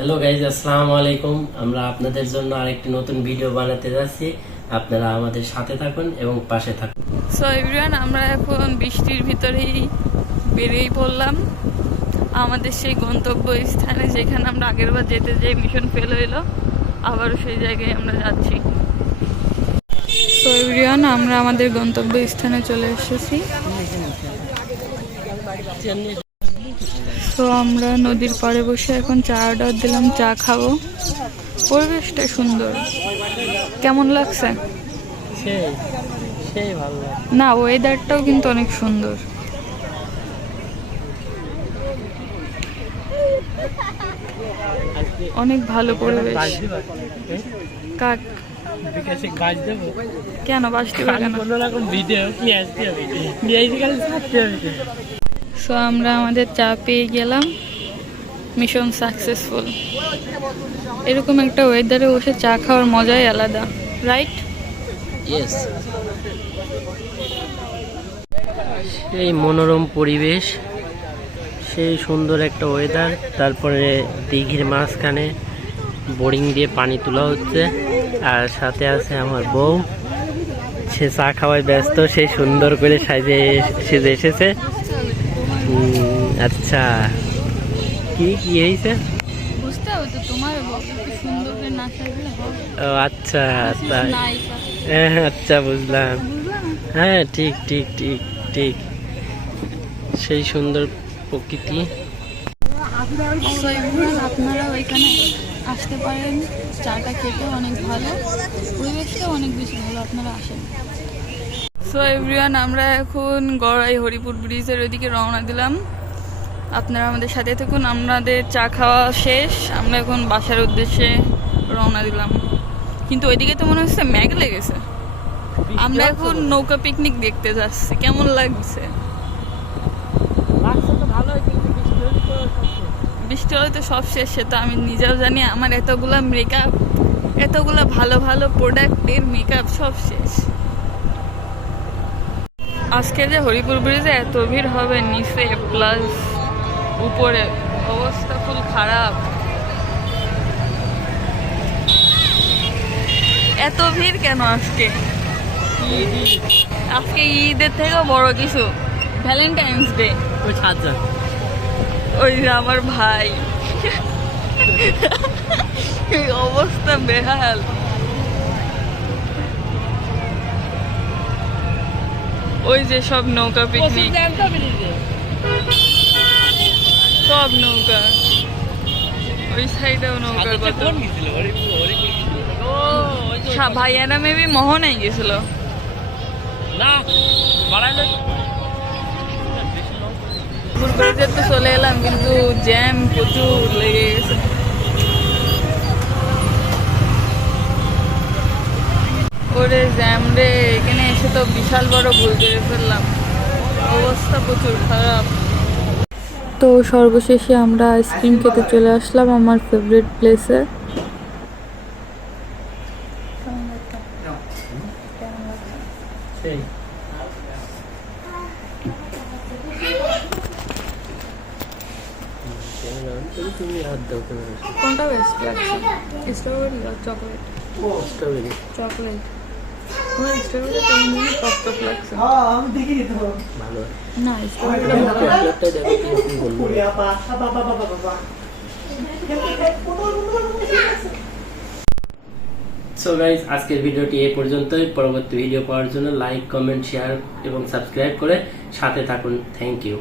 Hello guys, আসসালামু আলাইকুম। আমরা আপনাদের জন্য আরেকটি নতুন ভিডিও বানাতে যাচ্ছি। আপনারা আমাদের সাথে থাকুন এবং পাশে থাকুন। সো এভরিওয়ান, আমরা এখন বৃষ্টির ভিতরেই বেরিয়ে পড়লাম আমাদের সেই গন্তব্য স্থানে, যেখানে আমরা আগেরবার যেতে যেয়ে মিশন ফেল হইলো। আবারও সেই জায়গায় আমরা যাচ্ছি। সো এভরিওয়ান, আমরা আমাদের গন্তব্য স্থানে চলে এসেছি। তো আমরা নদীর পাড়ে বসে এখন চা অর্ডার দিলাম, চা খাবো। পরিবেশটা সুন্দর, কেমন লাগছে? না, ওয়েদারটাও কিন্তু অনেক সুন্দর। অনেক ভালো পরিবেশ। কাক কেন বাসতে পারে না? সো আমরা আমাদের চা পেয়ে গেলাম, মিশন সাকসেসফুল। এরকম একটা ওয়েদারে বসে চা খাওয়ার মজাই আলাদা, রাইট? ইয়েস, সেই মনোরম পরিবেশ, সেই সুন্দর একটা ওয়েদার। তারপরে দিঘির মাঝখানে বোরিং দিয়ে পানি তোলা হচ্ছে, আর সাথে আছে আমার বউ। সে চা খাওয়ায় ব্যস্ত, সে সুন্দর করে সেজে এসেছে। আচ্ছা, কি কি হয়েছে? বুঝতে হবে তো, তোমার সুন্দর করে না সাজলে হবে? ও আচ্ছা, তাই। হ্যাঁ আচ্ছা, বুঝলাম। হ্যাঁ, ঠিক ঠিক ঠিক ঠিক, সেই সুন্দর প্রকৃতি। আপনারা ওইখানে আসতে পারেন, চাটা খেতে অনেক ভালো, পরিবেশটা অনেক বেশি ভালো, আপনারা আসেন। সো এভরিওয়ান, আমরা এখন গড়াই হরিপুর ব্রিজের ওইদিকে রওনা দিলাম। আপনারা আমাদের সাথে থাকুন। আমাদের চা খাওয়া শেষ, আমরা এখন বাসার উদ্দেশ্যে রওনা দিলাম। কিন্তু ওইদিকে তো মনে হচ্ছে মেঘ লেগেছে। আমরা এখন নৌকা পিকনিক দেখতে যাচ্ছি। কেমন লাগছে? বৃষ্টি হলে তো সব শেষ, সেটা আমি নিজেও জানি। আমার এতগুলা মেকআপ, এতগুলা ভালো ভালো প্রোডাক্টের মেকআপ সব শেষ। আজকে যে হরিপুর ব্রিজে এত ভিড় হবে, নিচে প্লাস উপরে, অবস্থা ফুল খারাপ। এত ভিড় কেন আজকে? আজকে ঈদের থেকেও বড় কিছু, ভ্যালেন্টাইন্স ডে। ওই যে আমার ভাই, অবস্থা বেহাল। ওই যে সব নৌকা পিকনিক, সব নৌকা, ওই সাইডেও নৌকার কথা। ভাইয়ারা মেবি মোহনায় গেছিল। ব্রিজে তো চলে এলাম, কিন্তু জ্যাম প্রচুর লেগে গেছে। ওরে জ্যাম রে, এখানে এসে তো বিশাল বড় ভুল করে ফেললাম, অবস্থা প্রচুর খারাপ। তো সর্বশেষে আমরা আইসক্রিম খেতে চলে আসলাম আমার ফেভারিট প্লেসে। কোনটা বেস্ট লাগছে, স্ট্রবেরি আর চকলেট? স্ট্রবেরি। চকলেট, আমার স্ট্রবেরিটা কেমন জানি টক টক লাগছে। ভালো না, স্ট্রবেরিটা ভালো। চকলেটটাই দেখো কিরকম বলবো। সো গাইস, আজকের ভিডিওটি এই পর্যন্তই। পরবর্তী ভিডিও পাওয়ার জন্য লাইক, কমেন্ট, শেয়ার এবং সাবস্ক্রাইব করে সাথে থাকুন। Thank you.